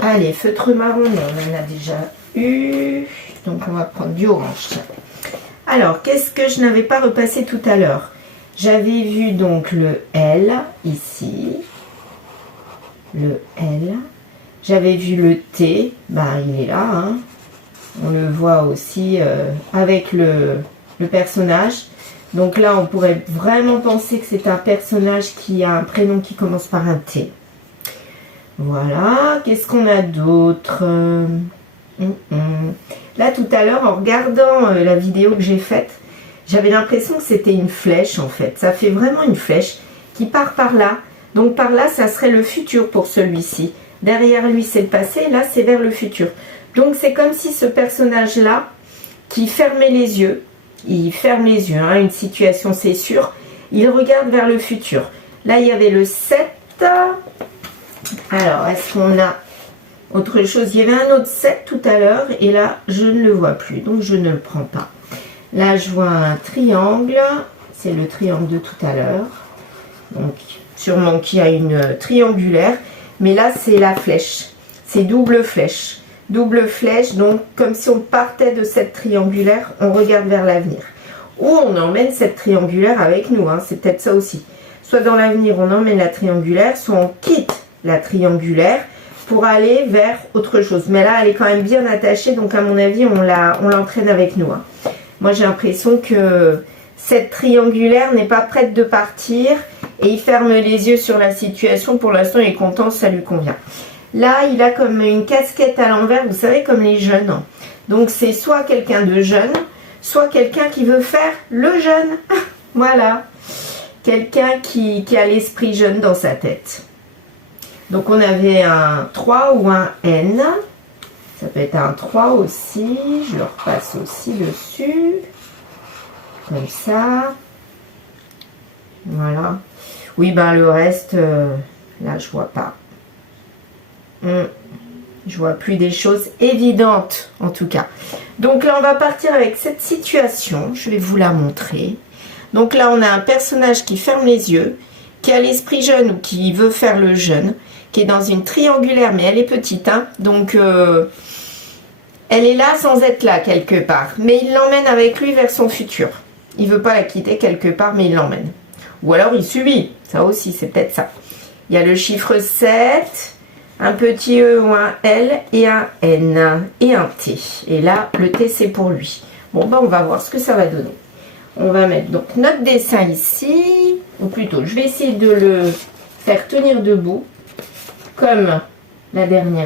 Allez, feutre marron, on en a déjà eu. Donc, on va prendre du orange. Alors, qu'est-ce que je n'avais pas repassé tout à l'heure? J'avais vu donc le L, ici. Le L. J'avais vu le T. Bah, il est là, hein. On le voit aussi avec le personnage. Donc là, on pourrait vraiment penser que c'est un personnage qui a un prénom qui commence par un T. Voilà. Qu'est-ce qu'on a d'autre? Là, tout à l'heure, en regardant la vidéo que j'ai faite, j'avais l'impression que c'était une flèche, en fait. Ça fait vraiment une flèche qui part par là. Donc par là, ça serait le futur pour celui-ci. Derrière lui, c'est le passé. Là, c'est vers le futur. Donc c'est comme si ce personnage-là, qui fermait les yeux, il ferme les yeux, hein, une situation c'est sûr, il regarde vers le futur. Là, il y avait le 7. Alors, est-ce qu'on a autre chose? Il y avait un autre 7 tout à l'heure, et là, je ne le vois plus, donc je ne le prends pas. Là, je vois un triangle, c'est le triangle de tout à l'heure. Donc, sûrement qu'il y a une triangulaire, mais là, c'est la flèche. C'est double flèche. Double flèche, donc comme si on partait de cette triangulaire, on regarde vers l'avenir. Ou on emmène cette triangulaire avec nous, hein, c'est peut-être ça aussi. Soit dans l'avenir, on emmène la triangulaire, soit on quitte la triangulaire pour aller vers autre chose. Mais là, elle est quand même bien attachée, donc à mon avis, on l'entraîne avec nous. Hein. Moi, j'ai l'impression que cette triangulaire n'est pas prête de partir et il ferme les yeux sur la situation. Pour l'instant, il est content, ça lui convient. Là, il a comme une casquette à l'envers, vous savez, comme les jeunes. Donc, c'est soit quelqu'un de jeune, soit quelqu'un qui veut faire le jeune. Voilà. Quelqu'un qui a l'esprit jeune dans sa tête. Donc, on avait un 3 ou un N. Ça peut être un 3 aussi. Je le repasse aussi dessus. Comme ça. Voilà. Oui, ben le reste, là, je vois pas. Je vois plus des choses évidentes en tout cas. Donc là on va partir avec cette situation. Je vais vous la montrer. Donc là on a un personnage qui ferme les yeux, qui a l'esprit jeune ou qui veut faire le jeune, qui est dans une triangulaire, mais elle est petite, hein, donc elle est là sans être là quelque part, mais il l'emmène avec lui vers son futur. Il veut pas la quitter quelque part, mais il l'emmène. Ou alors il subit, ça aussi c'est peut-être ça. Il y a le chiffre 7, un petit E ou un L et un N et un T. Et là, le T, c'est pour lui. Bon, ben, on va voir ce que ça va donner. On va mettre donc notre dessin ici. Ou plutôt, je vais essayer de le faire tenir debout, comme la dernière